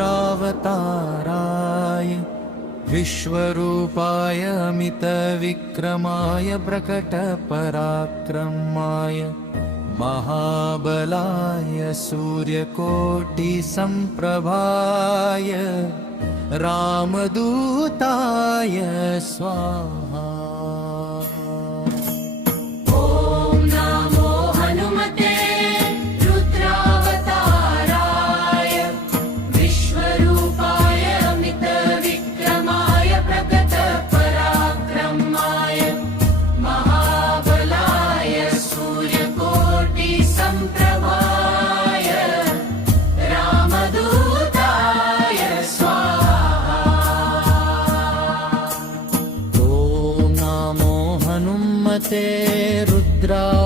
रुद्रावताराय विश्वरूपाय अमितविक्रमाय प्रकटपराक्रमाय महाबलाय सूर्यकोटिसम्प्रभाय रामदूताय स्वाहा।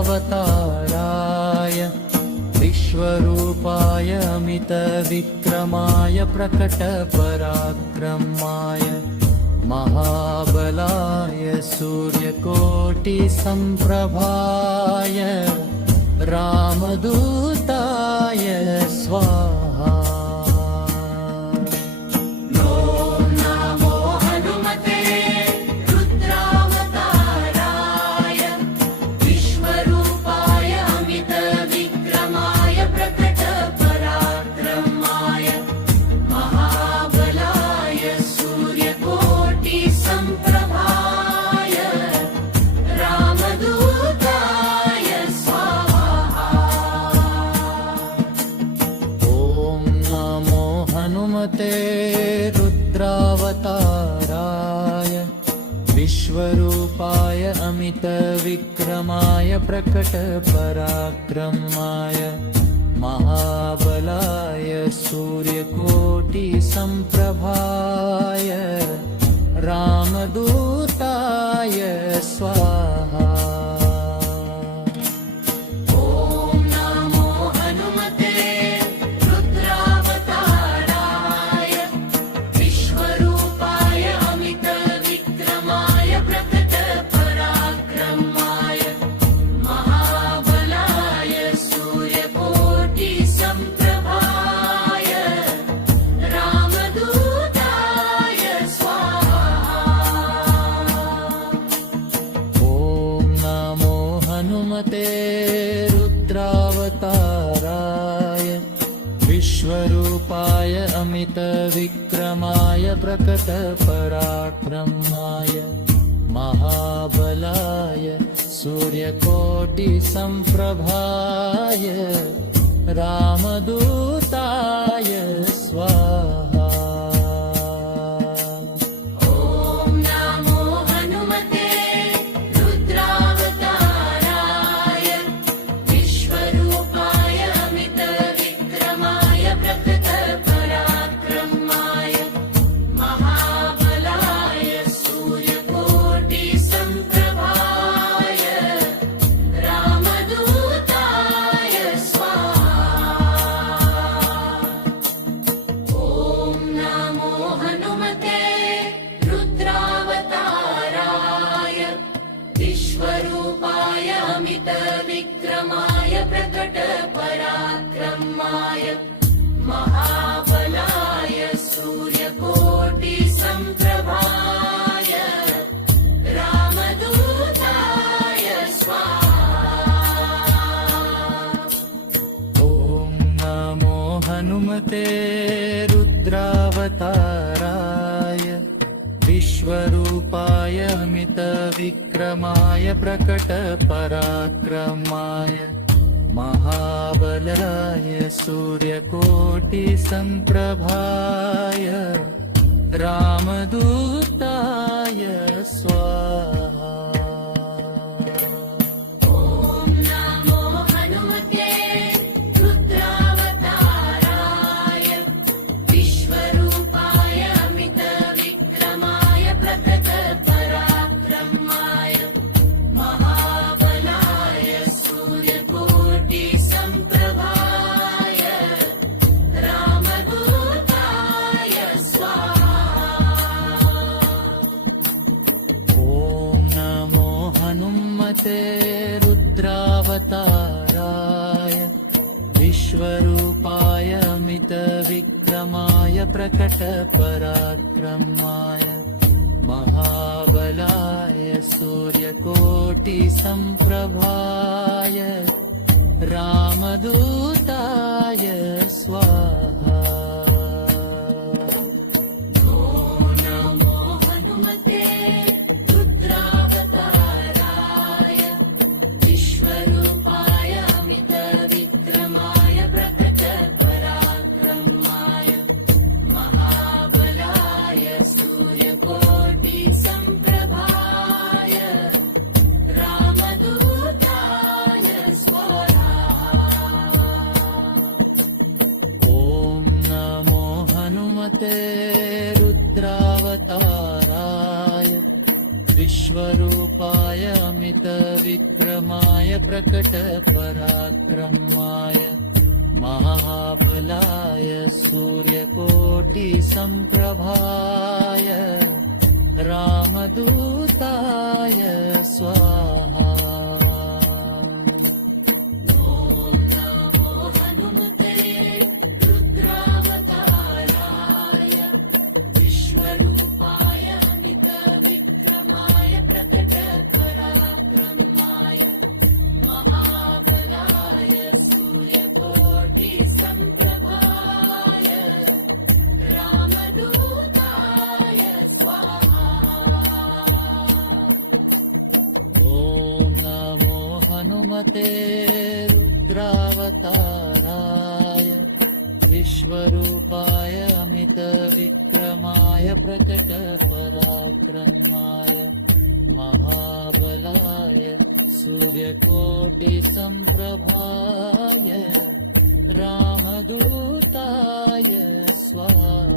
रुद्रावताराय विश्वरूपाय अमितविक्रमाय प्रकटपराक्रमाय महाबलाय सूर्यकोटिसम्प्रभाय रामदूताय स्वाहा। रुद्रावताराय विश्वरूपाय अमितविक्रमाय प्रकटपराक्रमाय महाबलाय सूर्यकोटिसम्प्रभाय रामदूताय स्वाहा। रुद्रावताराय विश्वरूपाय अमितविक्रमाय प्रकटपराक्रमाय महाबलाय सूर्यकोटिसम्प्रभाय रामदूताय स्वाहा। विश्वरूपाय अमितविक्रमाय प्रकटपराक्रमाय महाबलाय सूर्यकोटिसम्प्रभाय रामदूताय स्वाहा। ॐ नमो हनुमते रुद्रावताराय विश्वरूपाय अमितविक्रमाय प्रकटपराक्रमाय महाबलाय सूर्यकोटिसम्प्रभाय रामदूताय स्वाहा। विश्वरूपाय अमितविक्रमाय प्रकटपराक्रमाय महाबलाय सूर्यकोटिसम्प्रभाय रामदूताय स्वाहा। रुद्रावताराय विश्वरूपाय अमितविक्रमाय प्रकटपराक्रमाय महाबलाय सूर्यकोटिसम्प्रभाय रामदूताय स्वाहा। हनुमते रुद्रावताराय विश्वरूपाय अमितविक्रमाय प्रकटपराक्रमाय महाबलाय सूर्यकोटिसम्प्रभाय रामदूताय स्वाहा।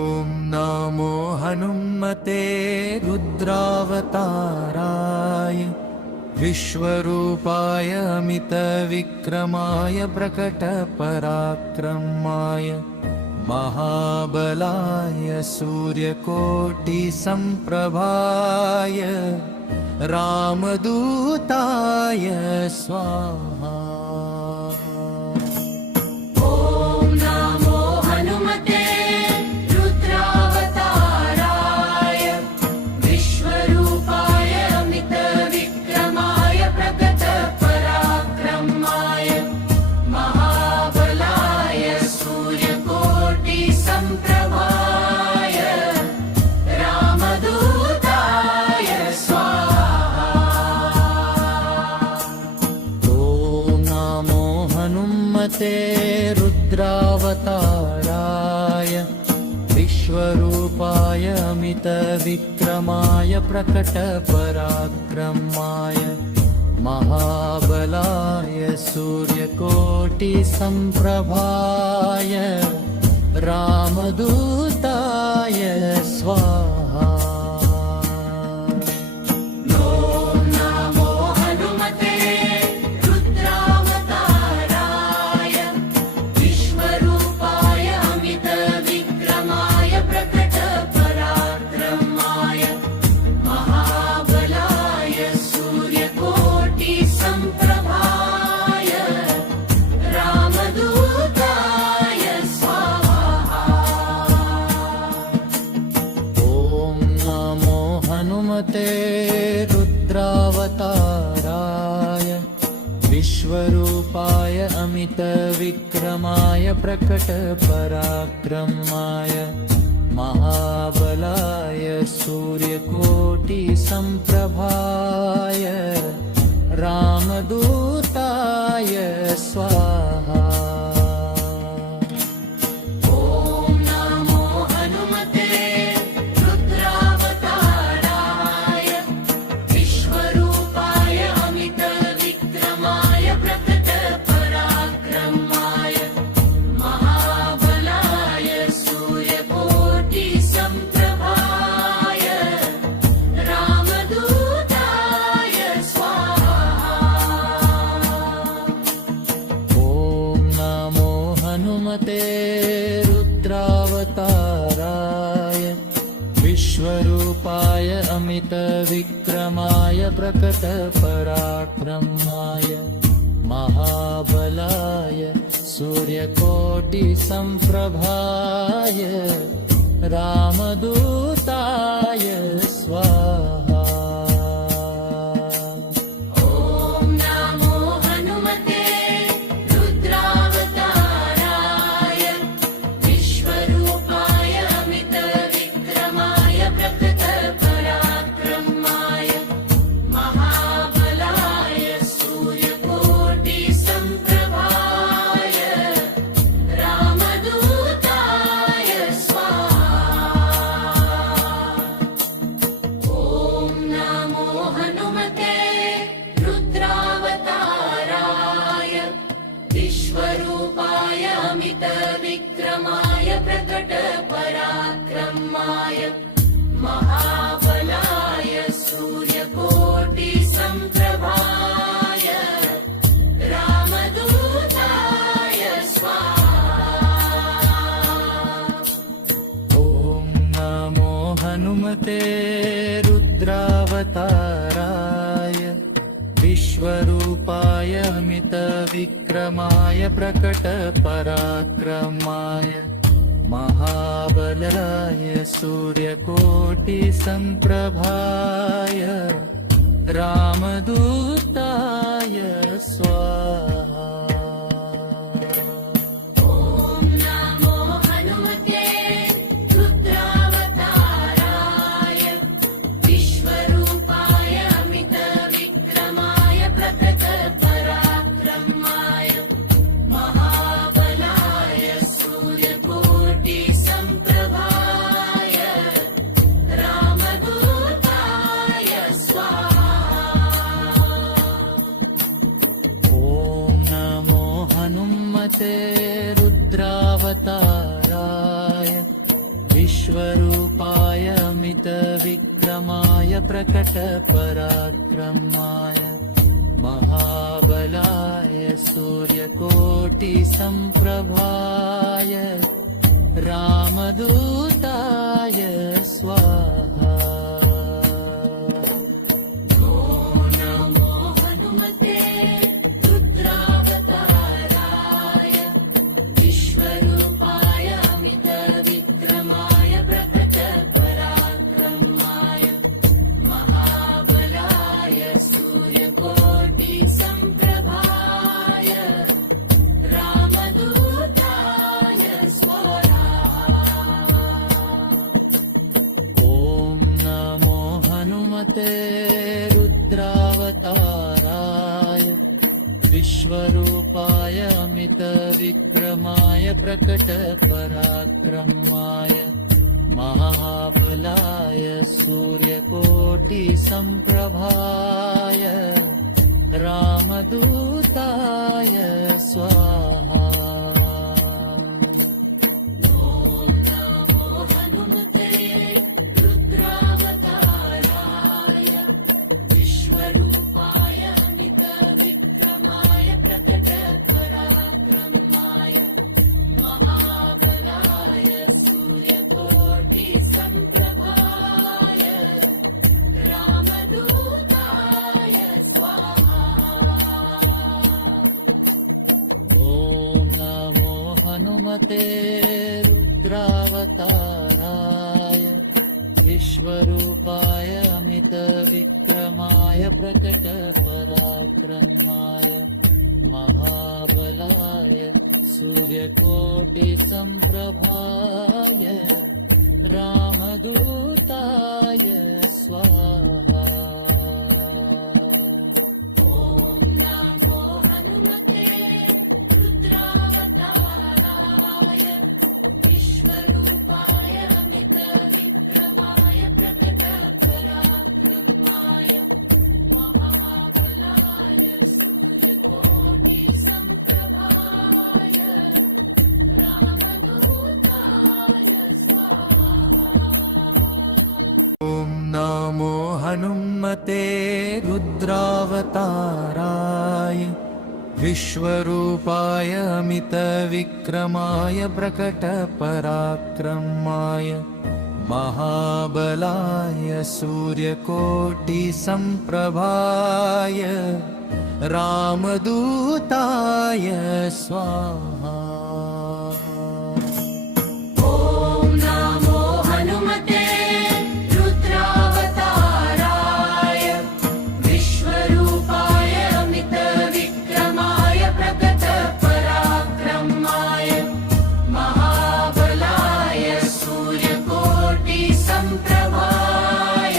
ॐ नमो हनुमते रुद्रावताराय विश्वरूपाय अमितविक्रमाय प्रकटपराक्रमाय महाबलाय सूर्यकोटिसम्प्रभाय रामदूताय स्वाहा। रुद्रावताराय विश्वरूपाय अमितविक्रमाय प्रकटपराक्रमाय महाबलाय सूर्यकोटिसम्प्रभाय रामदूताय स्वाहा। रुद्रावताराय विश्वरूपाय अमितविक्रमाय प्रकटपराक्रमाय महाबलाय सूर्यकोटिसम्प्रभाय रामदूताय स्वाहा। महाबलाय रुद्रावताराय विश्वरूपाय अमितविक्रमाय प्रकटपराक्रमाय महाबलाय सूर्यकोटिसम्प्रभाय रामदूताय स्वाहा। ॐ नमो हनुमते रुद्रावताराय विश्वरूपाय अमितविक्रमाय प्रकटपराक्रमाय महाबलाय सूर्यकोटिसम्प्रभाय रामदूताय स्वाहा। ॐ नमो हनुमते रुद्रावताराय विश्वरूपाय अमितविक्रमाय प्रकटपराक्रमाय महाबलाय सूर्यकोटिसम्प्रभाय रामदूताय स्वाहा। ॐ नमो हनुमते रुद्रावताराय विश्वरूपाय अमितविक्रमाय प्रकटपराक्रमाय महाबलाय सूर्यकोटिसम्प्रभाय रामदूताय स्वाहा। ॐ नमो हनुमते रुद्रावताराय विश्वरूपाय अमितविक्रमाय प्रकटपराक्रमाय महाबलाय सूर्यकोटिसम्प्रभाय रामदूताय स्वाहा। ॐ नमो हनुमते रुद्रावताराय विश्वरूपाय अमितविक्रमाय प्रकटपराक्रमाय महाबलाय सूर्यकोटिसम्प्रभाय रामदूताय स्वाहा। ॐ नमो हनुमते रुद्रावताराय विश्वरूपाय अमितविक्रमाय प्रकटपराक्रमाय महाबलाय सूर्यकोटिसम्प्रभाय रामदूताय स्वाहा। ॐ नमो हनुमते रुद्रावताराय विश्वरूपाय अमितविक्रमाय प्रकटपराक्रमाय महाबलाय सूर्यकोटिसम्प्रभाय रामदूताय स्वाहा। ॐ नमो हनुमते रुद्रावताराय विश्वरूपाय अमितविक्रमाय प्रकटपराक्रमाय महाबलाय सूर्यकोटिसम्प्रभाय रामदूताय स्वाहा। ॐ नमो हनुमते रुद्रावताराय विश्वरूपाय अमितविक्रमाय प्रकटपराक्रमाय महाबलाय सूर्यकोटिसम्प्रभाय रामदूताय स्वाहा। ॐ नमो हनुमते रुद्रावताराय विश्वरूपाय अमितविक्रमाय प्रकटपराक्रमाय महाबलाय सूर्यकोटिसम्प्रभाय रामदूताय स्वाहा। ॐ नमो हनुमते विश्वरूपाय अमितविक्रमाय प्रकटपराक्रमाय महाबलाय सूर्यकोटिसम्प्रभाय रामदूताय स्वाहा। ॐ नमो हनुमते रुद्रावताराय विश्वरूपाय अमितविक्रमाय प्रकटपराक्रमाय महाबलाय सूर्यकोटिसम्प्रभाय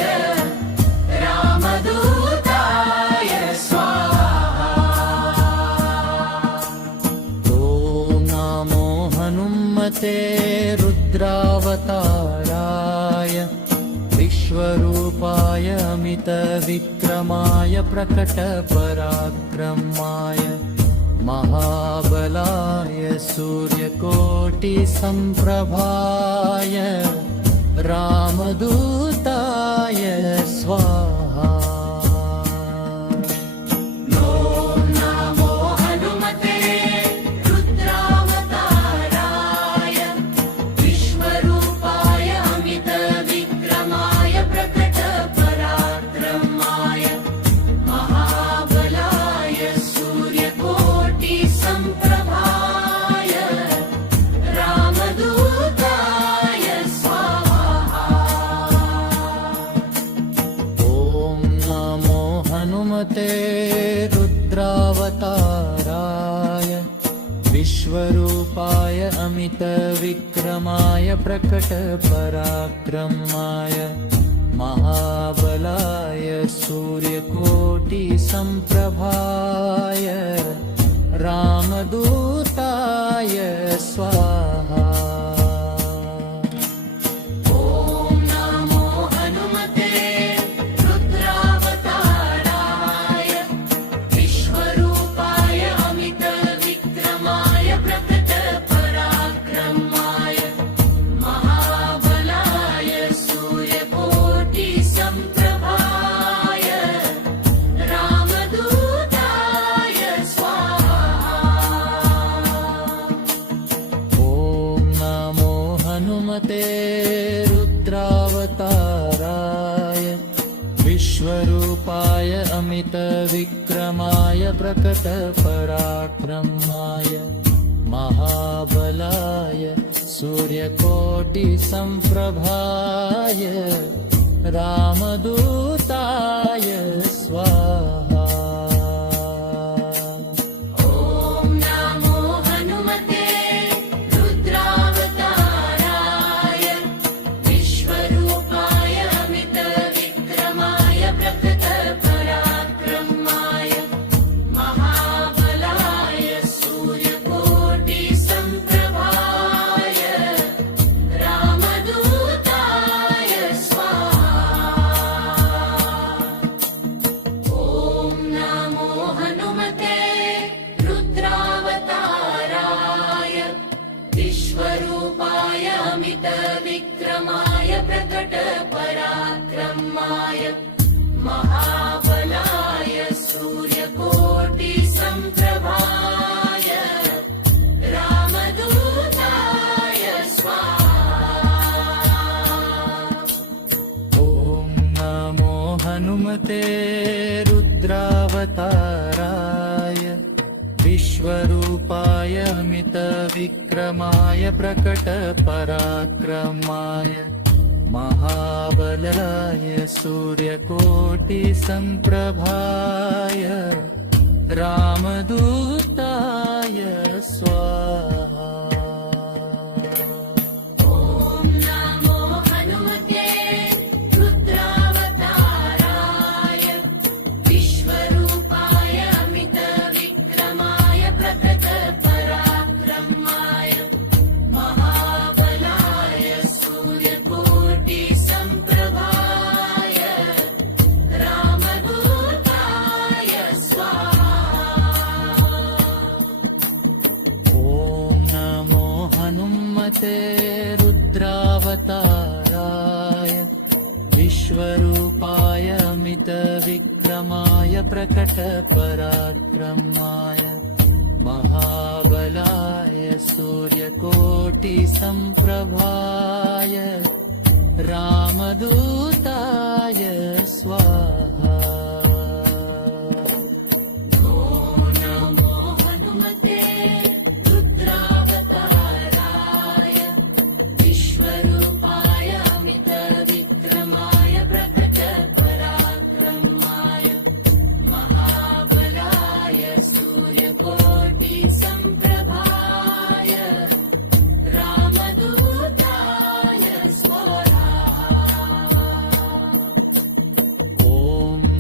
रामदूताय स्वाहा। ॐ नमो हनुमते रुद्रावताराय विश्वरूपाय अमितविक्रमाय प्रकटपराक्रमाय महाबलाय सूर्यकोटिसम्प्रभाय रामदूताय स्वाहा। ॐ नमो हनुमते रुद्रावताराय विश्वरूपाय अमितविक्रमाय प्रकटपराक्रमाय महाबलाय सूर्यकोटिसम्प्रभाय रामदूताय स्वाहा। ॐ नमो हनुमते रुद्रावताराय विश्वरूपाय अमितविक्रमाय प्रकटपराक्रमाय महाबलाय सूर्यकोटिसम्प्रभाय रामदूताय स्वाहा। ॐ नमो हनुमते रुद्रावताराय विश्वरूपाय अमितविक्रमाय प्रकटपराक्रमाय महाबलाय सूर्यकोटिसम्प्रभाय रामदूताय स्वाहा। ॐ नमो हनुमते रुद्रावताराय विश्वरूपाय अमितविक्रमाय प्रकटपराक्रमाय महाबलाय सूर्यकोटिसम्प्रभाय रामदूताय स्वाहा। ॐ नमो हनुमते रुद्रावताराय विश्वरूपाय अमितविक्रमाय प्रकटपराक्रमाय महाबलाय सूर्यकोटिसम्प्रभाय रामदूताय स्वाहा। ॐ नमो हनुमते रुद्रावताराय विश्वरूपाय अमितविक्रमाय प्रकटपराक्रमाय महाबलाय सूर्यकोटिसम्प्रभाय रामदूताय स्वाहा। ॐ नमो हनुमते रुद्रावताराय विश्वरूपाय अमितविक्रमाय प्रकटपराक्रमाय महाबलाय सूर्यकोटिसम्प्रभाय रामदूताय स्वाहा। ॐ नमो हनुमते रुद्रावताराय विश्वरूपाय अमितविक्रमाय प्रकटपराक्रमाय महाबलाय सूर्यकोटिसम्प्रभाय रामदूताय स्वाहा। ॐ नमो हनुमते रुद्रावताराय विश्वरूपाय अमितविक्रमाय प्रकटपराक्रमाय महाबलाय सूर्यकोटिसम्प्रभाय रामदूताय स्वाहा नमो हनुमते रुद्रावताराय विश्वरूपाय अमितविक्रमाय प्रकटपराक्रमाय महाबलाय सूर्यकोटिसम्प्रभाय रामदूताय स्वाहा ॐ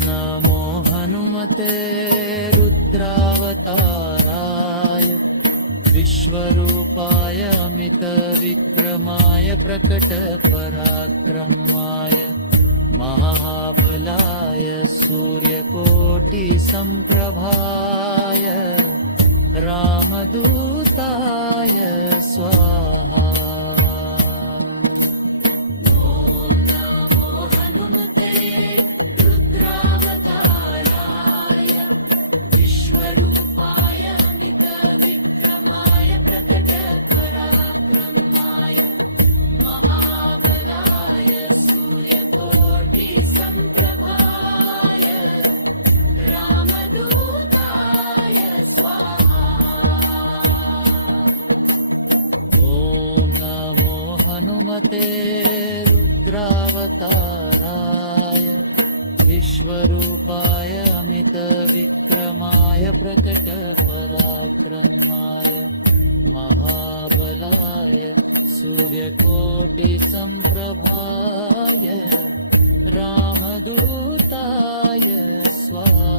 नमो हनुमते रुद्रावताराय विश्वरूपाय अमितविक्रमाय प्रकटपराक्रमाय महाबलाय सूर्यकोटिसम्प्रभाय रामदूताय स्वाहा नमो हनुमते रुद्रावताराय विश्वरूपाय अमितविक्रमाय प्रकटपराक्रमाय महाबलाय सूर्यकोटिसम्प्रभाय रामदूताय स्वाहा ॐ नमो हनुमते रुद्रावताराय विश्वरूपाय अमितविक्रमाय प्रकटपराक्रमाय महाबलाय सूर्यकोटिसम्प्रभाय रामदूताय स्वाहा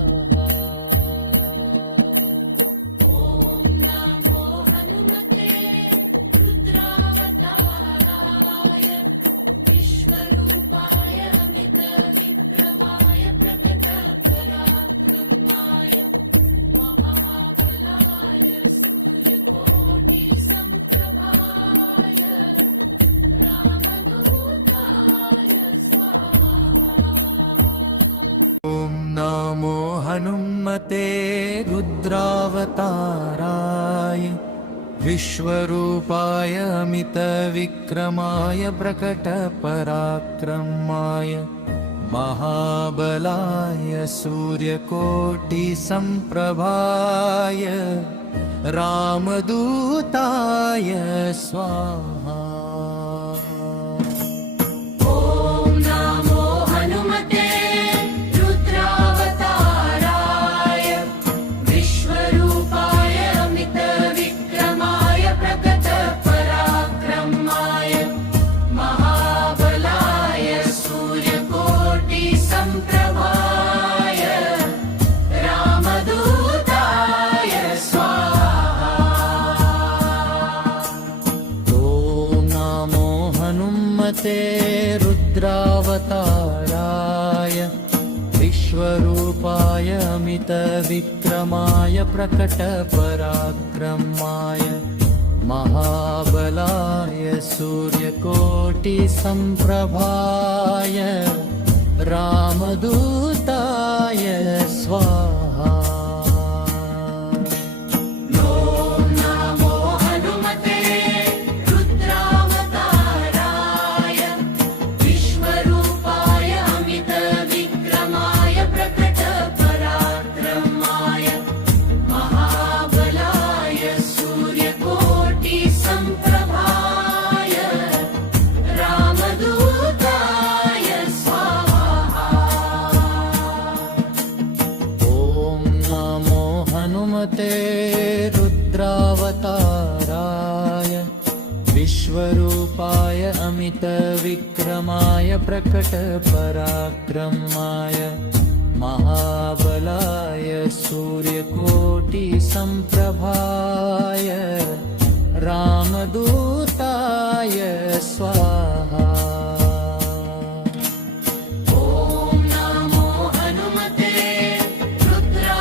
नमो हनुमते रुद्रावताराय विश्वरूपाय अमितविक्रमाय प्रकटपराक्रमाय महाबलाय सूर्यकोटिसम्प्रभाय रामदूताय स्वाहा ॐ नमो हनुमते रुद्रावताराय विश्वरूपाय अमितविक्रमाय प्रकटपराक्रमाय महाबलाय सूर्यकोटिसम्प्रभाय रामदूताय स्वाहा ॐ नमो हनुमते रुद्रावताराय विश्वरूपाय अमितविक्रमाय प्रकटपराक्रमाय महाबलाय सूर्यकोटिसम्प्रभाय रामदूताय स्वाहा ॐ नमो हनुमते रुद्रावताराय विश्वरूपाय अमितविक्रमाय प्रकटपराक्रमाय महाबलाय सूर्यकोटिसम्प्रभाय रामदूताय स्वाहा नमो हनुमते रुद्रावताराय विश्वरूपाय अमितविक्रमाय प्रकटपराक्रमाय महाबलाय सूर्यकोटिसम्प्रभाय रामदूताय स्वाहा ॐ नमो हनुमते रुद्रावताराय विश्वरूपाय अमितविक्रमाय प्रकटपराक्रमाय महाबलाय सूर्यकोटिसम्प्रभाय रामदूताय स्वाहा ॐ नमो हनुमते रुद्रावताराय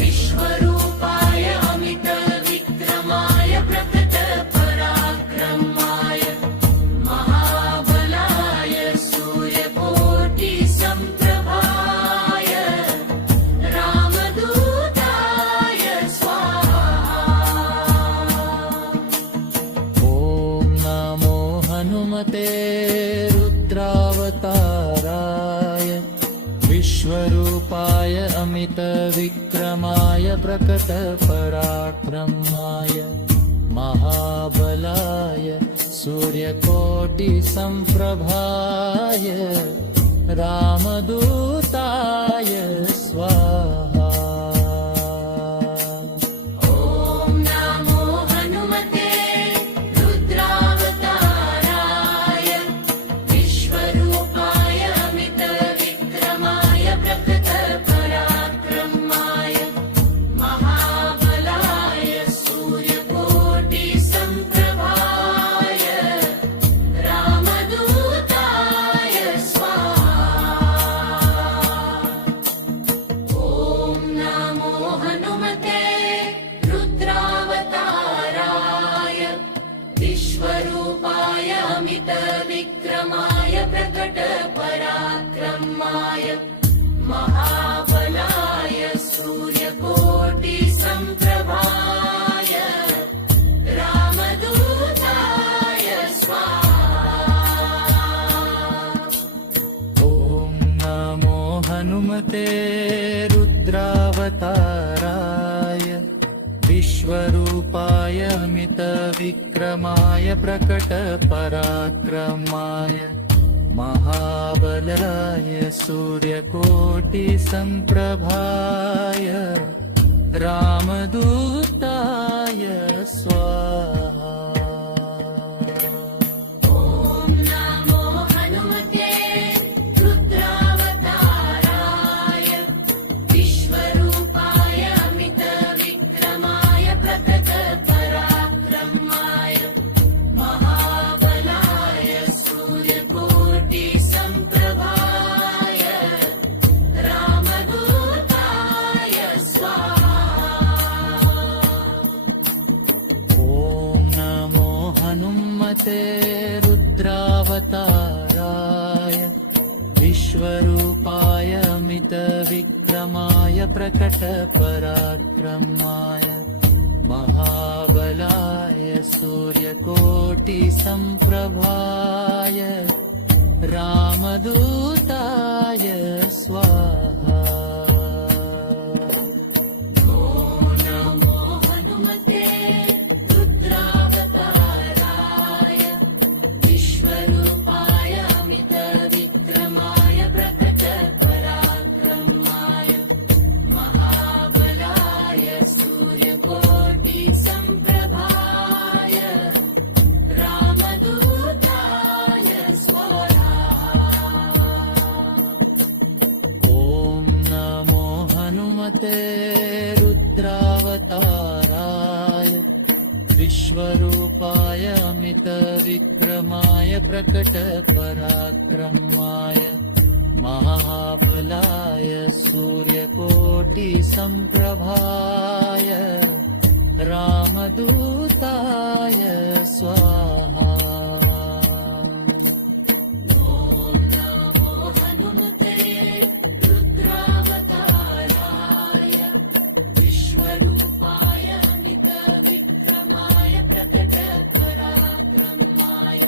विश्वरूपाय अमितविक्रमाय प्रकटपराक्रमाय महाबलाय सूर्यकोटिसम्प्रभाय रामदूताय विक्रमाय प्रकटपराक्रमाय महाबलाय सूर्यकोटिसम्प्रभाय रामदूताय स्वाहा। ॐ नमो हनुमते रुद्रावताराय विश्वरूपाय अमितविक्रमाय प्रकटपराक्रमाय महाबलाय सूर्यकोटिसम्प्रभाय रामदूताय स्वाहा। ॐ नमो हनुमते रुद्रावताराय विश्वरूपाय अमितविक्रमाय प्रकटपराक्रमाय महाबलाय सूर्यकोटिसम्प्रभाय रामदूताय स्वाहा। ॐ नमो हनुमते रुद्रावताराय विश्वरूपाय अमितविक्रमाय प्रकटपराक्रमाय महाबलाय सूर्यकोटिसम्प्रभाय रामदूताय स्वाहा। ॐ नमो हनुमते रुद्रावताराय विश्वरूपाय अमितविक्रमाय प्रकटपराक्रमाय महाबलाय सूर्यकोटिसम्प्रभाय रामदूताय स्वाहा। ॐ नमो हनुमते रुद्रावताराय विश्वरूपाय अमितविक्रमाय प्रकटपराक्रमाय महाबलाय सूर्यकोटिसम्प्रभाय रामदूताय स्वाहा। ॐ नमो हनुमते रुद्रावताराय विश्वरूपाय अमितविक्रमाय प्रकटपराक्रमाय महाबलाय सूर्यकोटिसम्प्रभाय रामदूताय स्वाहा। ॐ नमो हनुमते रुद्रावताराय विश्वरूपाय अमितविक्रमाय प्रकटपराक्रमाय महाबलाय सूर्यकोटिसम्प्रभाय रामदूताय स्वाहा। ॐ नमो हनुमते रुद्रावताराय विश्वरूपाय अमितविक्रमाय प्रकटपराक्रमाय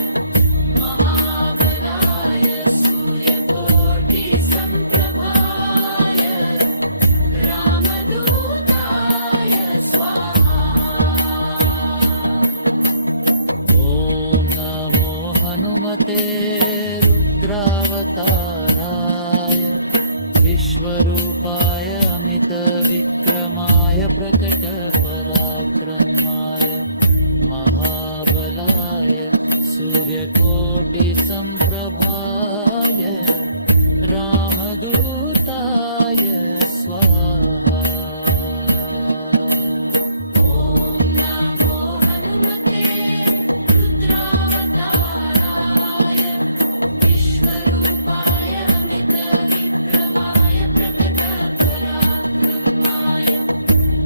महाबलाय सूर्यकोटिसम्प्रभाय रामदूताय स्वाहा। ॐ नमो हनुमते रुद्रावताराय विश्वरूपाय अमितविक्रमाय प्रकटपराक्रमाय महाबलाय सूर्यकोटिसम्प्रभाय रामदूताय स्वाहा। ॐ नमो हनुमते रुद्रावताराय विश्वरूपाय अमितविक्रमाय प्रकटपराक्रमाय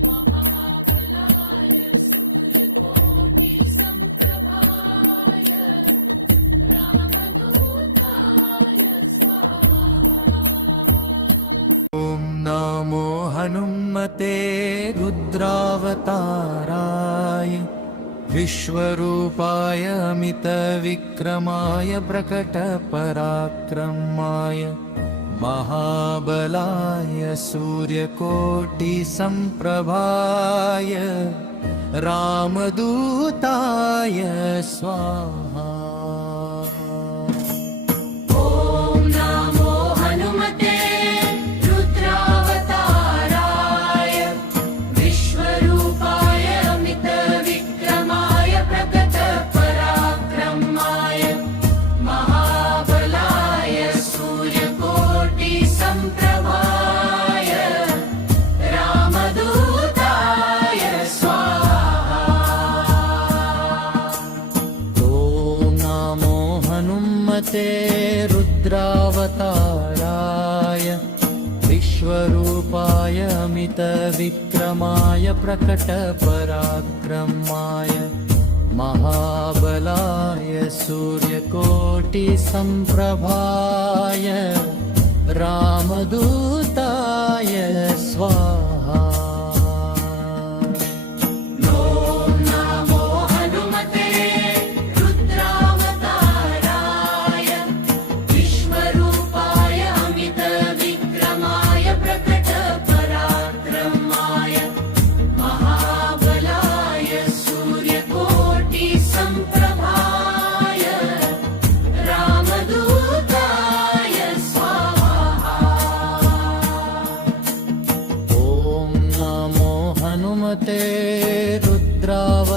महाबलाय सूर्यकोटिसम्प्रभाय रामदूताय स्वाहा। ॐ नमो हनुमते रुद्रावताराय विश्वरूपाय अमितविक्रमाय प्रकटपराक्रमाय महाबलाय सूर्यकोटिसम्प्रभाय रामदूताय स्वाहा। ॐ नमो हनुमते रुद्रावताराय विश्वरूपाय अमितविक्रमाय प्रकटपराक्रमाय महाबलाय सूर्यकोटिसम्प्रभाय रामदूताय स्वाहा। ॐ नमो हनुमते रुद्रावताराय विश्वरूपाय अमितविक्रमाय प्रकटपराक्रमाय महाबलाय सूर्यकोटिसम्प्रभाय रामदूताय स्वाहा। ॐ नमो हनुमते रुद्रावताराय विश्वरूपाय अमितविक्रमाय प्रकटपराक्रमाय महाबलाय सूर्यकोटिसम्प्रभाय रामदूताय स्वाहा। ॐ नमो हनुमते रुद्रावताराय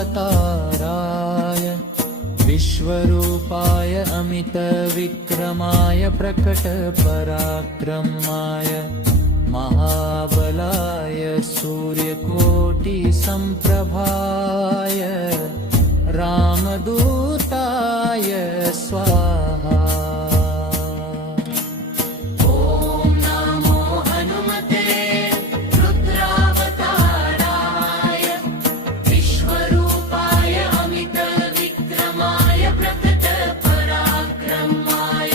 विश्वरूपाय अमितविक्रमाय प्रकटपराक्रमाय महाबलाय सूर्यकोटिसम्प्रभाय रामदूताय स्वाहा। ॐ नमो हनुमते रुद्रावताराय विश्वरूपाय अमितविक्रमाय प्रकटपराक्रमाय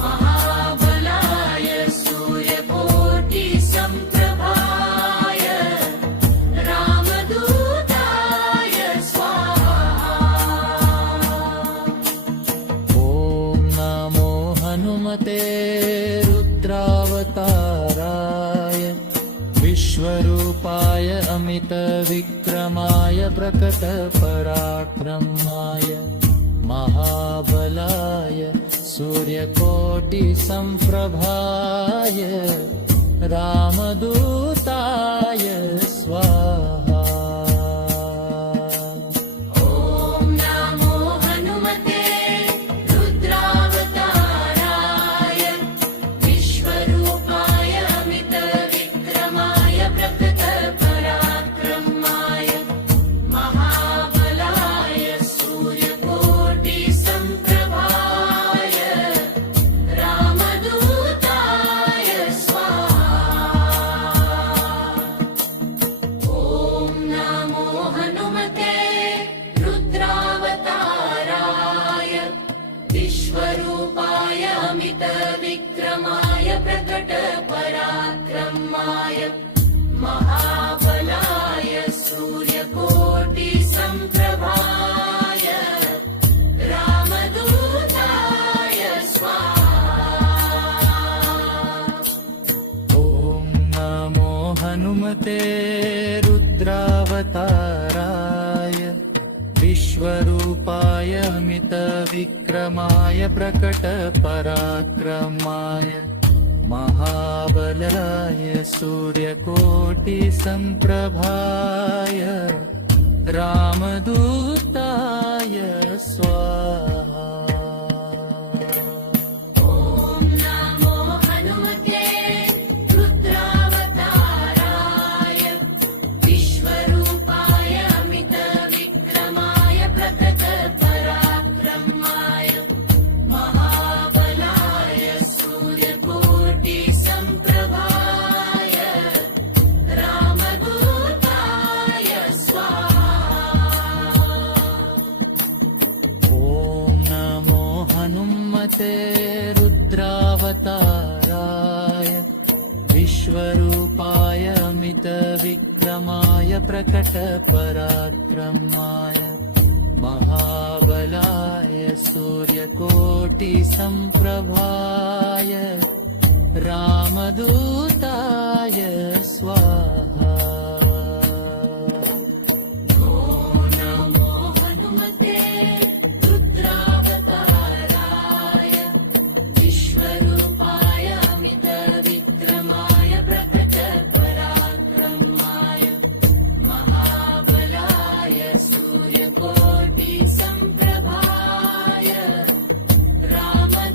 महाबलाय सूर्यकोटिसम्प्रभाय रामदूताय स्वाहा। ॐ नमो हनुमते रुद्रावताराय विश्वरूपाय अमितविक्रमाय प्रकटपराक्रमाय महाबलाय सूर्यकोटिसम्प्रभाय रामदूताय स्वाहा। ॐ नमो हनुमते रुद्रावताराय विश्वरूपाय अमितविक्रमाय प्रकटपराक्रमाय महाबलाय सूर्यकोटिसम्प्रभाय रामदूताय स्वाहा। ॐ नमो हनुमते रुद्रावताराय विश्वरूपाय अमितविक्रमाय प्रकटपराक्रमाय महाबलाय सूर्यकोटिसम्प्रभाय रामदूताय स्वाहा। ॐ नमो हनुमते रुद्रावताराय विश्वरूपाय अमितविक्रमाय प्रकटपराक्रमाय महाबलाय सूर्यकोटिसम्प्रभाय रामदूताय स्वाहा। ॐ नमो हनुमते रुद्रावताराय विश्वरूपाय अमितविक्रमाय प्रकटपराक्रमाय महाबलाय सूर्यकोटिसम्प्रभाय रामदूताय स्वाहा। ॐ नमो हनुमते रुद्रावताराय विश्वरूपाय अमितविक्रमाय प्रकटपराक्रमाय महाबलाय सूर्यकोटिसम्प्रभाय रामदूताय स्वाहा नमो हनुमते रुद्रावताराय विश्वरूपाय अमितविक्रमाय प्रकटपराक्रमाय महाबलाय सूर्यकोटिसम्प्रभाय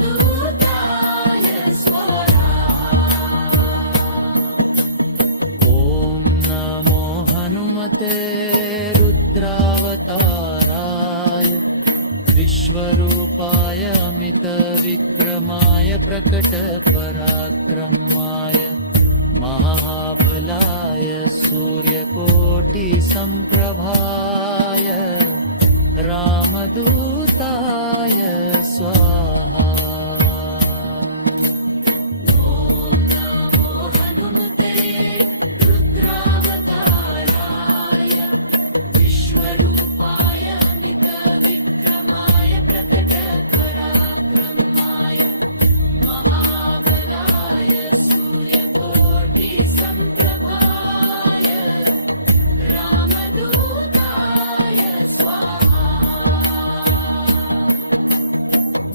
रामदूताय स्वाहा ॐ नमो हनुमते रुद्रावताराय विश्वरूपाय अमितविक्रमाय प्रकटपराक्रमाय महाबलाय सूर्यकोटिसम्प्रभाय रामदूताय स्वाहा नमो हनुमते रुद्रावताराय विश्वरूपाय अमितविक्रमाय प्रकटपराक्रमाय महाबलाय सूर्यकोटिसम्प्रभाय रामदूताय स्वाहा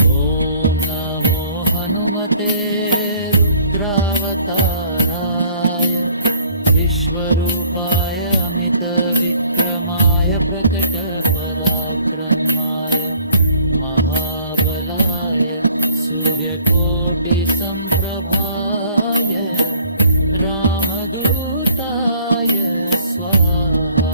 ॐ नमो हनुमते रुद्रावताराय विश्वरूपाय अमितविक्रमाय प्रकटपराक्रमाय महाबलाय सूर्यकोटिसम्प्रभाय रामदूताय स्वाहा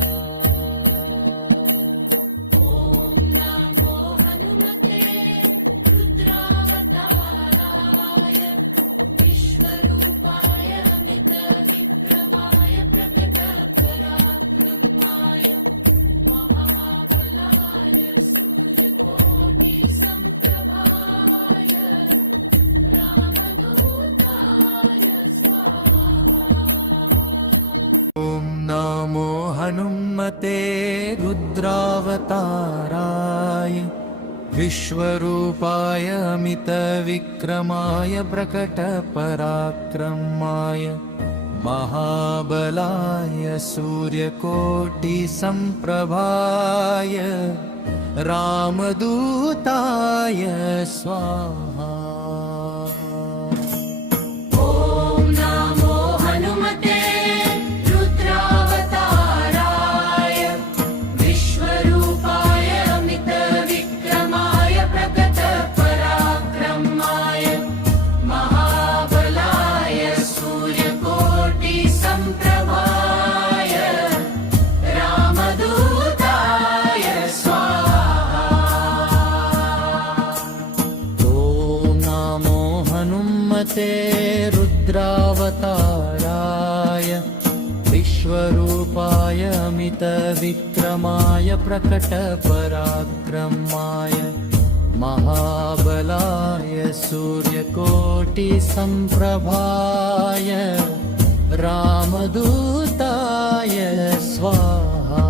नमो हनुमते रुद्रावताराय विश्वरूपाय अमितविक्रमाय प्रकटपराक्रमाय महाबलाय सूर्यकोटिसम्प्रभाय रामदूताय स्वाहा ॐ नमो हनुमते रुद्रावताराय विश्वरूपाय अमितविक्रमाय प्रकटपराक्रमाय महाबलाय सूर्यकोटिसम्प्रभाय रामदूताय स्वाहा ॐ नमो हनुमते रुद्रावताराय विश्वरूपाय अमितविक्रमाय प्रकटपराक्रमाय महाबलाय सूर्यकोटिसम्प्रभाय रामदूताय स्वाहा ॐ नमो हनुमते रुद्रावताराय विश्वरूपाय अमितविक्रमाय प्रकटपराक्रमाय महाबलाय सूर्यकोटिसम्प्रभाय रामदूताय स्वाहा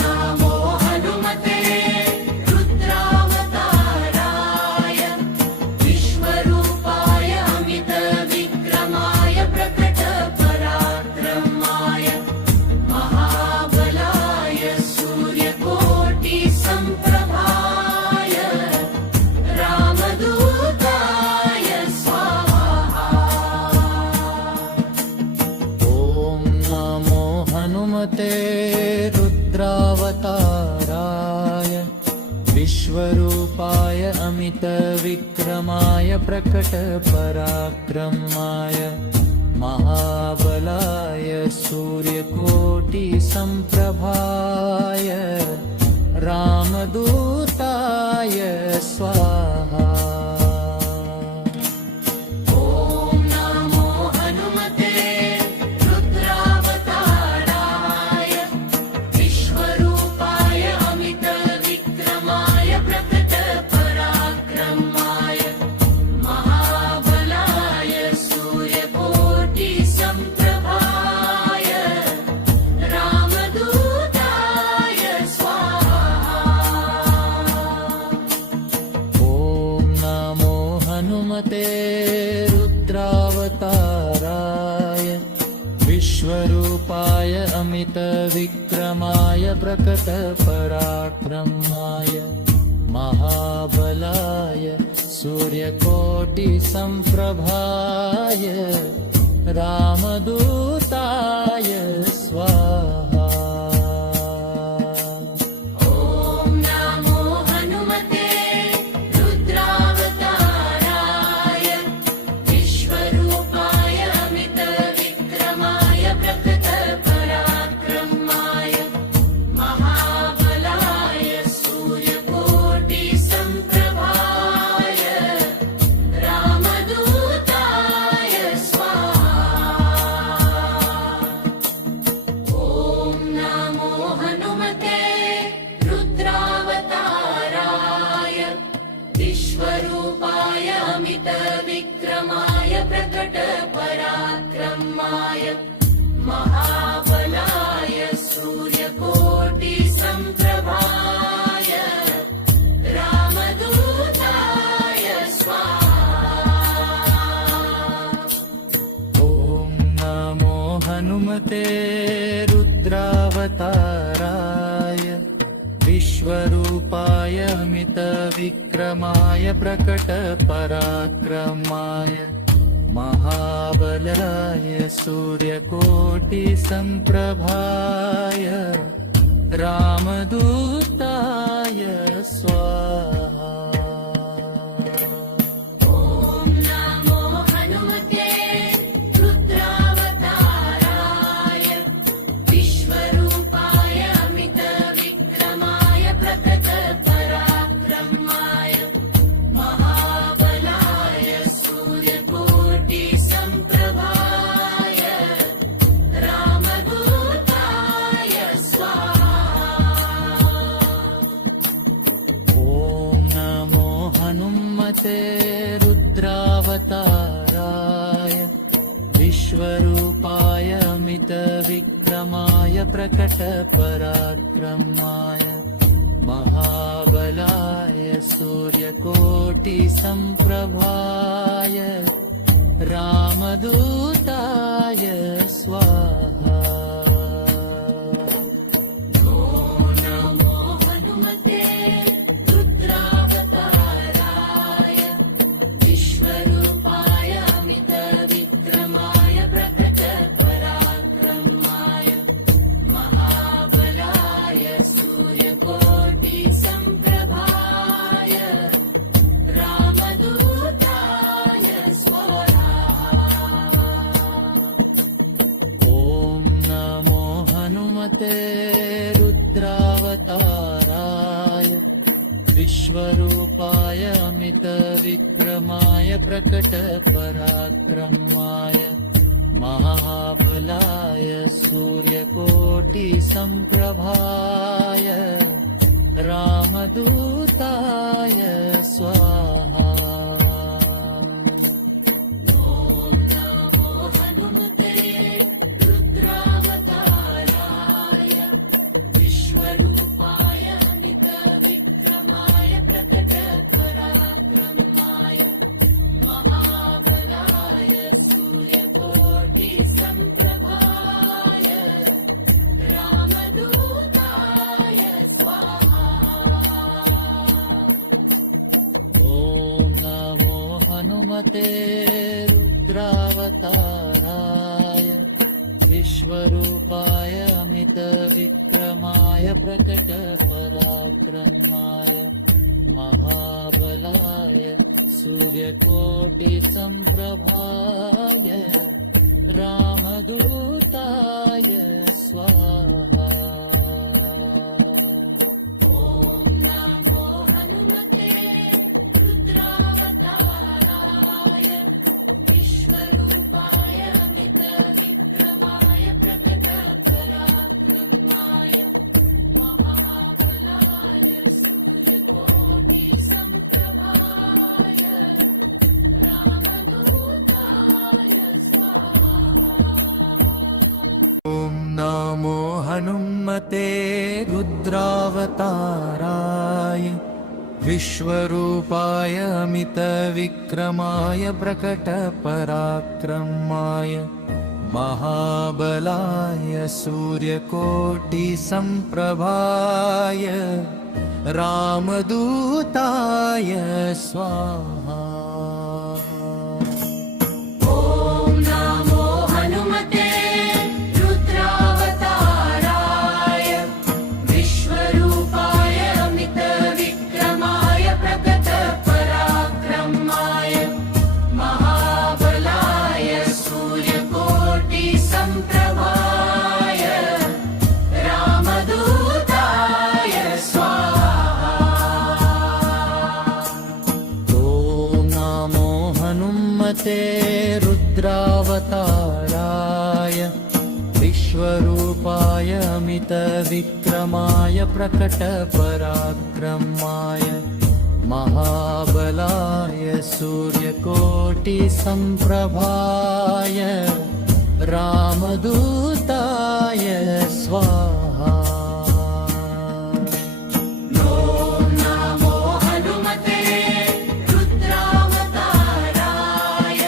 नमो हनुमते रुद्रावताराय विश्वरूपाय अमितविक्रमाय प्रकटपराक्रमाय महाबलाय सूर्यकोटिसम्प्रभाय रामदूताय स्वाहा ॐ नमो हनुमते रुद्रावताराय विश्वरूपाय अमितविक्रमाय प्रकटपराक्रमाय महाबलाय सूर्यकोटिसम्प्रभाय रामदूताय स्वाहा ॐ नमो हनुमते रुद्रावताराय विश्वरूपाय अमितविक्रमाय प्रकटपराक्रमाय महाबलाय सूर्यकोटिसम्प्रभाय रामदूताय स्वाहा विक्रमाय प्रकटपराक्रमाय महाबलाय सूर्यकोटिसम्प्रभाय रामदूताय स्वाहा। ॐ नमो हनुमते रुद्रावताराय विश्वरूपाय अमितविक्रमाय प्रकटपराक्रमाय महाबलाय सूर्यकोटिसम्प्रभाय रामदूताय स्वाहा। ॐ नमो हनुमते रुद्रावताराय विश्वरूपाय अमितविक्रमाय प्रकटपराक्रमाय महाबलाय सूर्यकोटिसम्प्रभाय रामदूताय स्वाहा। ॐ नमो हनुमते रुद्रावताराय विश्वरूपाय अमितविक्रमाय प्रकटपराक्रमाय महाबलाय सूर्यकोटिसम्प्रभाय रामदूताय स्वाहा। ॐ नमो हनुमते रुद्रावताराय विश्वरूपाय अमितविक्रमाय प्रकटपराक्रमाय महाबलाय सूर्यकोटिसम्प्रभाय रामदूताय स्वाहा। ॐ नमो हनुमते रुद्रावताराय विश्वरूपाय अमितविक्रमाय प्रकटपराक्रमाय महाबलाय सूर्यकोटिसम्प्रभाय रामदूताय स्वाहा। ॐ नमो हनुमते रुद्रावताराय विश्वरूपाय अमितविक्रमाय प्रकटपराक्रमाय महाबलाय सूर्यकोटिसम्प्रभाय रामदूताय स्वाहा। ॐ नमो हनुमते रुद्रावताराय विश्वरूपाय अमितविक्रमाय प्रकटपराक्रमाय महाबलाय सूर्यकोटिसम्प्रभाय रामदूताय स्वाहा। ॐ नमो हनुमते रुद्रावताराय विश्वरूपाय अमितविक्रमाय प्रकटपराक्रमाय महाबलाय सूर्यकोटिसम्प्रभाय रामदूताय स्वाहा। ॐ नमो हनुमते रुद्रावताराय विश्वरूपाय अमितविक्रमाय प्रकटपराक्रमाय महाबलाय सूर्यकोटिसम्प्रभाय रामदूताय स्वाहा। ॐ नमो हनुमते रुद्रावताराय विश्वरूपाय अमितविक्रमाय प्रकटपराक्रमाय महाबलाय सूर्यकोटिसम्प्रभाय रामदूताय स्वाहा। ॐ नमो हनुमते रुद्रावताराय विश्वरूपाय अमितविक्रमाय प्रकटपराक्रमाय महाबलाय सूर्यकोटिसम्प्रभाय रामदूताय स्वाहा। ॐ नमो हनुमते रुद्रावताराय विश्वरूपाय अमितविक्रमाय प्रकटपराक्रमाय महाबलाय सूर्यकोटिसम्प्रभाय रामदूताय स्वाहा। ॐ नमो हनुमते रुद्रावताराय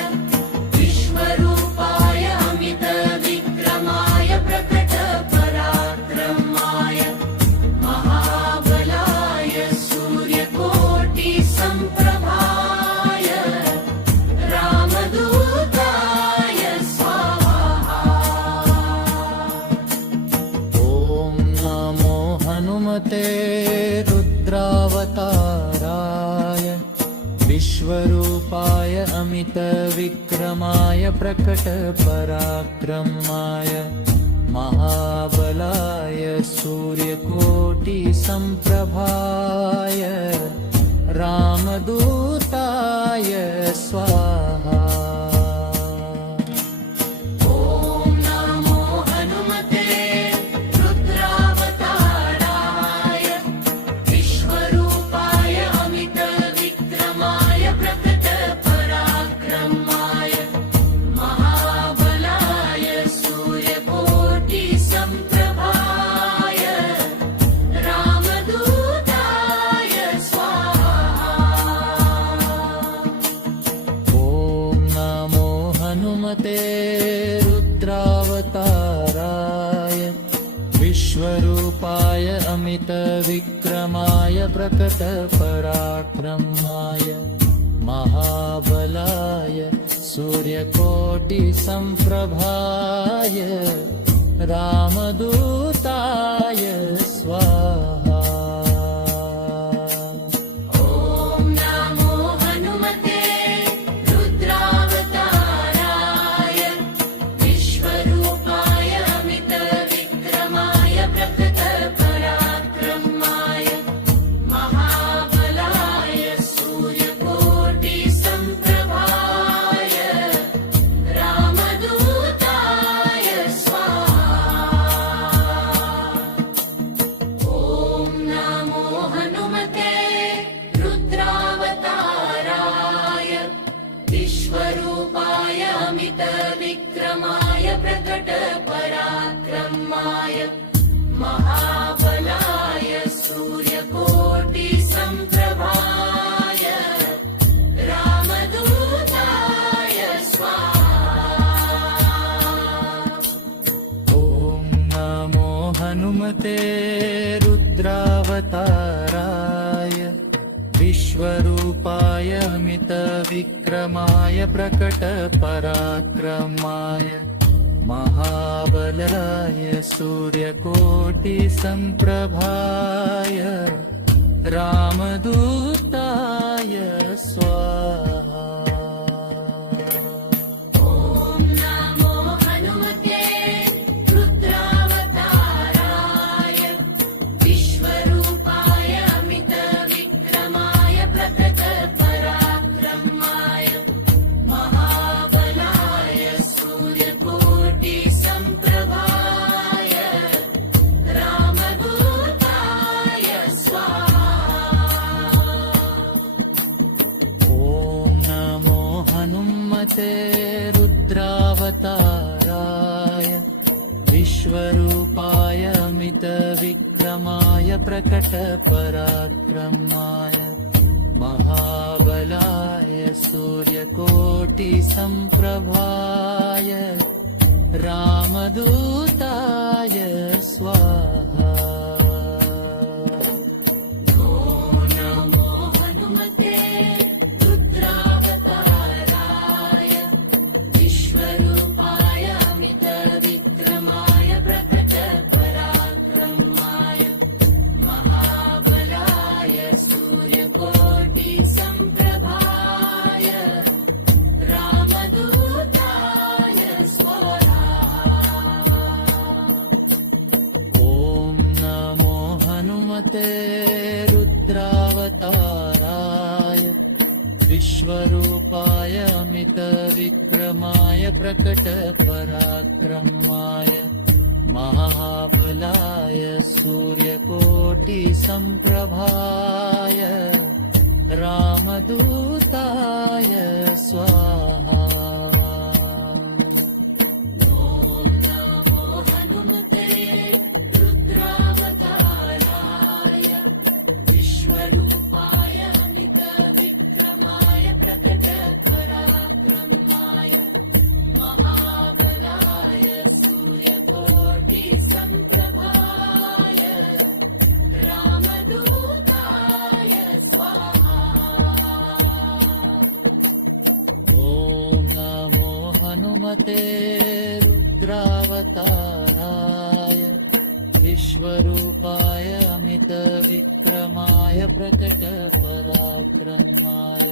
विश्वरूपाय अमितविक्रमाय प्रकटपराक्रमाय महाबलाय सूर्यकोटिसम्प्रभाय रामदूताय स्वाहा। ॐ नमो हनुमते रुद्रावताराय विश्वरूपाय अमितविक्रमाय प्रकटपराक्रमाय महाबलाय सूर्यकोटिसम्प्रभाय रामदूताय स्वाहा। ॐ नमो हनुमते रुद्रावताराय विश्वरूपाय अमितविक्रमाय प्रकटपराक्रमाय महाबलाय सूर्यकोटिसम्प्रभाय रामदूताय स्वाहा। ॐ नमो हनुमते रुद्रावताराय विश्वरूपाय अमितविक्रमाय प्रकटपराक्रमाय महाबलाय सूर्यकोटिसम्प्रभाय रामदूताय स्वाहा। ॐ नमो हनुमते रुद्रावताराय विश्वरूपाय अमितविक्रमाय प्रकटपराक्रमाय महाबलाय सूर्यकोटिसम्प्रभाय रामदूताय स्वाहा। ॐ नमो हनुमते रुद्रावताराय विश्वरूपाय अमितविक्रमाय प्रकटपराक्रमाय महाबलाय सूर्यकोटिसम्प्रभाय रामदूताय स्वाहा। ॐ नमो हनुमते रुद्रावताराय विश्वरूपाय अमितविक्रमाय प्रकटपराक्रमाय महाबलाय सूर्यकोटिसम्प्रभाय रामदूताय स्वाहा। ॐ नमो हनुमते रुद्रावताराय विश्वरूपाय अमितविक्रमाय प्रकटपराक्रमाय महाबलाय सूर्यकोटिसम्प्रभाय रामदूताय स्वाहा। ॐ नमो हनुमते रुद्रावताराय विश्वरूपाय अमितविक्रमाय प्रकटपराक्रमाय महाबलाय सूर्यकोटिसम्प्रभाय रामदूताय स्वाहा नमो हनुमते रुद्रावताराय विश्वरूपाय अमितविक्रमाय प्रकटपराक्रमाय महाबलाय सूर्यकोटिसम्प्रभाय रामदूताय स्वाहा ॐ नमो हनुमते रुद्रावताराय विश्वरूपाय अमितविक्रमाय प्रकटपराक्रमाय महाबलाय सूर्यकोटिसम्प्रभाय रामदूताय स्वाहा नमो हनुमते रुद्रावताराय विश्वरूपाय अमितविक्रमाय प्रकटपराक्रमाय महाबलाय सूर्यकोटिसम्प्रभाय रामदूताय स्वाहा ॐ नमो हनुमते रुद्रावताराय विश्वरूपाय अमितविक्रमाय प्रकटपराक्रमाय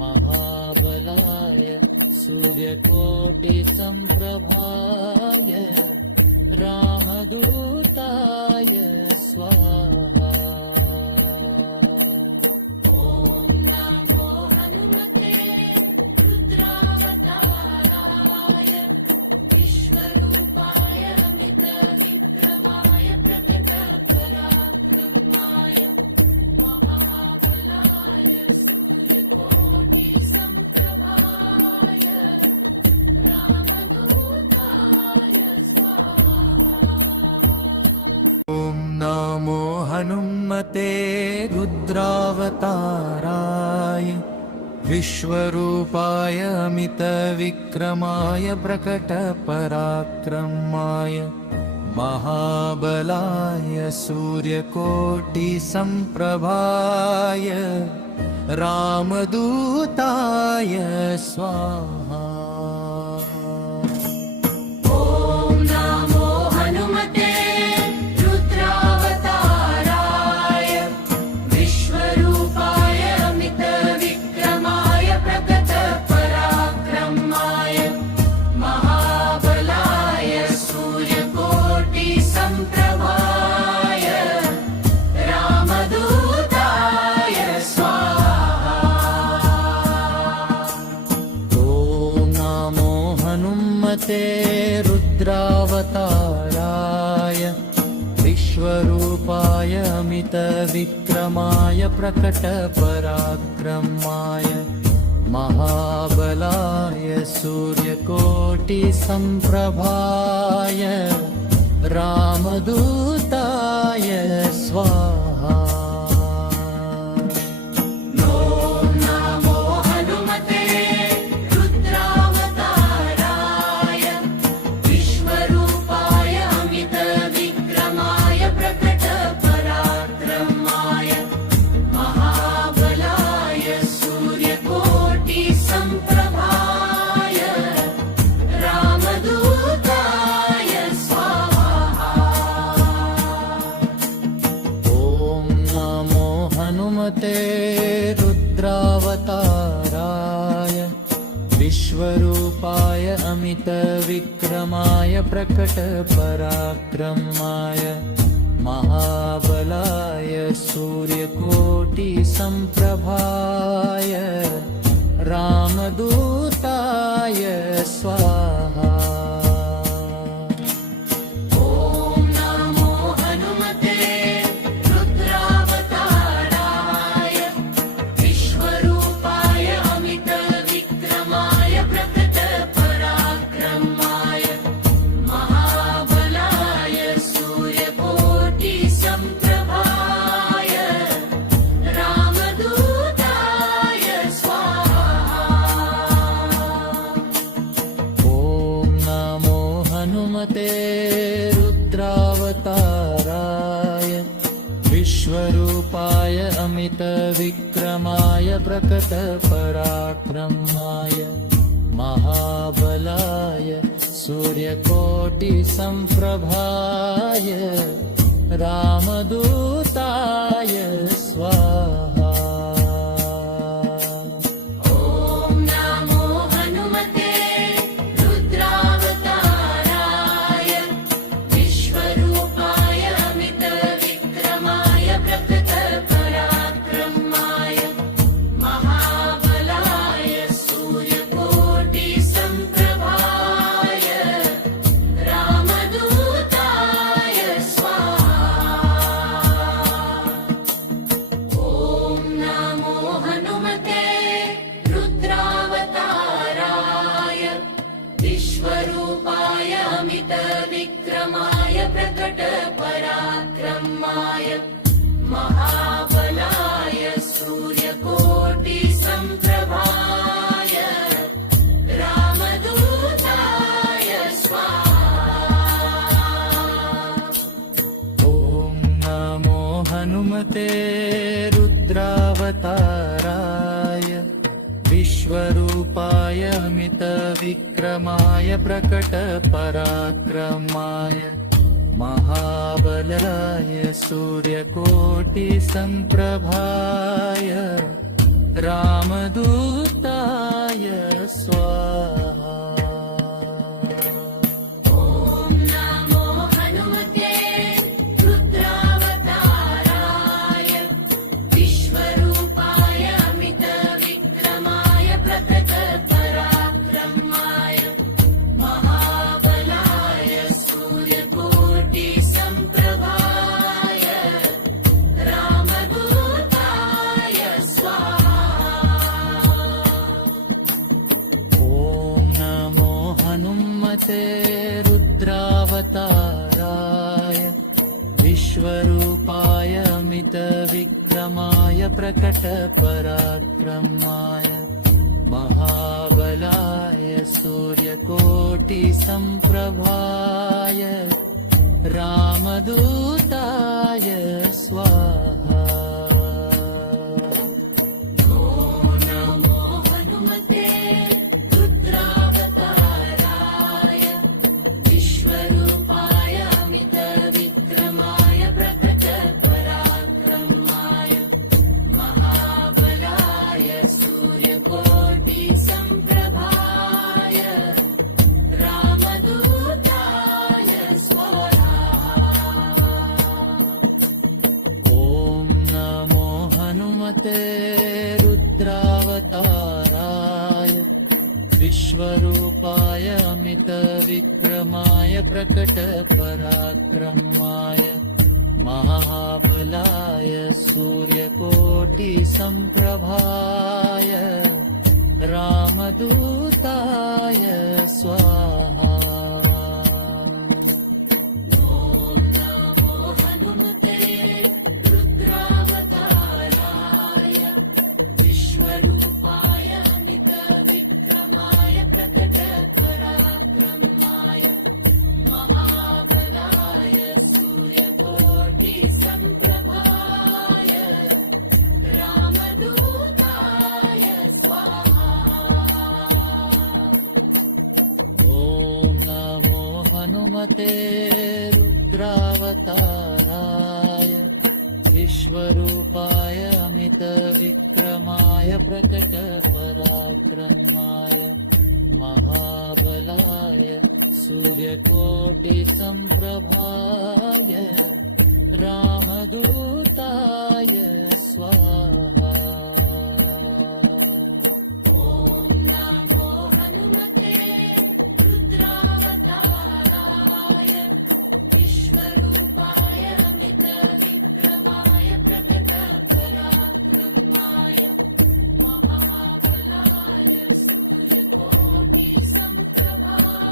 महाबलाय सूर्यकोटिसम्प्रभाय रामदूताय स्वाहा नमो हनुमते रुद्रावताराय विश्वरूपाय अमितविक्रमाय प्रकटपराक्रमाय महाबलाय सूर्यकोटिसम्प्रभाय रामदूताय स्वाहा ॐ नमो हनुमते रुद्रावताराय विश्वरूपाय अमितविक्रमाय प्रकटपराक्रमाय महाबलाय सूर्यकोटिसम्प्रभाय रामदूताय स्वाहा ॐ नमो हनुमते रुद्रावताराय विश्वरूपाय अमितविक्रमाय प्रकटपराक्रमाय महाबलाय सूर्यकोटिसम्प्रभाय रामदूताय स्वाहा ॐ नमो हनुमते रुद्रावताराय विश्वरूपाय अमितविक्रमाय प्रकटपराक्रमाय महाबलाय सूर्यकोटिसम्प्रभाय रामदूताय स्वाहा नमो हनुमते रुद्रावताराय विश्वरूपाय अमितविक्रमाय प्रकटपराक्रमाय महाबलाय सूर्यकोटिसम्प्रभाय रामदूताय स्वाहा ॐ नमो हनुमते रुद्रावताराय विश्वरूपाय अमितविक्रमाय प्रकटपराक्रमाय महाबलाय सूर्यकोटिसम्प्रभाय रामदूताय स्वाहा ॐ नमो हनुमते रुद्रावताराय विश्वरूपाय अमितविक्रमाय प्रकटपराक्रमाय महाबलाय सूर्यकोटिसम्प्रभाय रामदूताय स्वाहा विश्वरूपाय अमितविक्रमाय प्रकटपराक्रमाय महाबलाय सूर्यकोटिसम्प्रभाय रामदूताय स्वाहा। ॐ नमो हनुमते रुद्रावताराय विश्वरूपाय अमितविक्रमाय प्रकटपराक्रमाय महाबलाय सूर्यकोटिसम्प्रभाय रामदूताय स्वाहा। ॐ नमो हनुमते रुद्रावताराय विश्वरूपाय अमितविक्रमाय प्रकटपराक्रमाय महाबलाय सूर्यकोटिसम्प्रभाय रामदूताय स्वाहा। ॐ नमो हनुमते रुद्रावताराय विश्वरूपाय अमितविक्रमाय प्रकटपराक्रमाय महाबलाय सूर्यकोटिसम्प्रभाय रामदूताय स्वाहा। ॐ नमो हनुमते रुद्रावताराय विश्वरूपाय अमितविक्रमाय प्रकटपराक्रमाय महाबलाय सूर्यकोटिसम्प्रभाय रामदूताय स्वाहा। ॐ नमो हनुमते रुद्रावताराय विश्वरूपाय अमितविक्रमाय प्रकटपराक्रमाय महाबलाय सूर्यकोटिसम्प्रभाय रामदूताय स्वाहा। ॐ नमो हनुमते रुद्रावताराय विश्वरूपाय अमितविक्रमाय प्रकटपराक्रमाय महाबलाय सूर्यकोटिसम्प्रभाय रामदूताय स्वाहा। ॐ नमो हनुमते रुद्रावताराय विश्वरूपाय अमितविक्रमाय प्रकटपराक्रमाय महाबलाय सूर्यकोटिसम्प्रभाय रामदूताय स्वाहा। ॐ नमो हनुमते रुद्रावताराय विश्वरूपाय अमितविक्रमाय प्रकटपराक्रमाय महाबलाय सूर्यकोटिसम्प्रभाय रामदूताय स्वाहा। ॐ नमो हनुमते रुद्रावताराय विश्वरूपाय अमितविक्रमाय प्रकटपराक्रमाय महाबलाय सूर्यकोटिसम्प्रभाय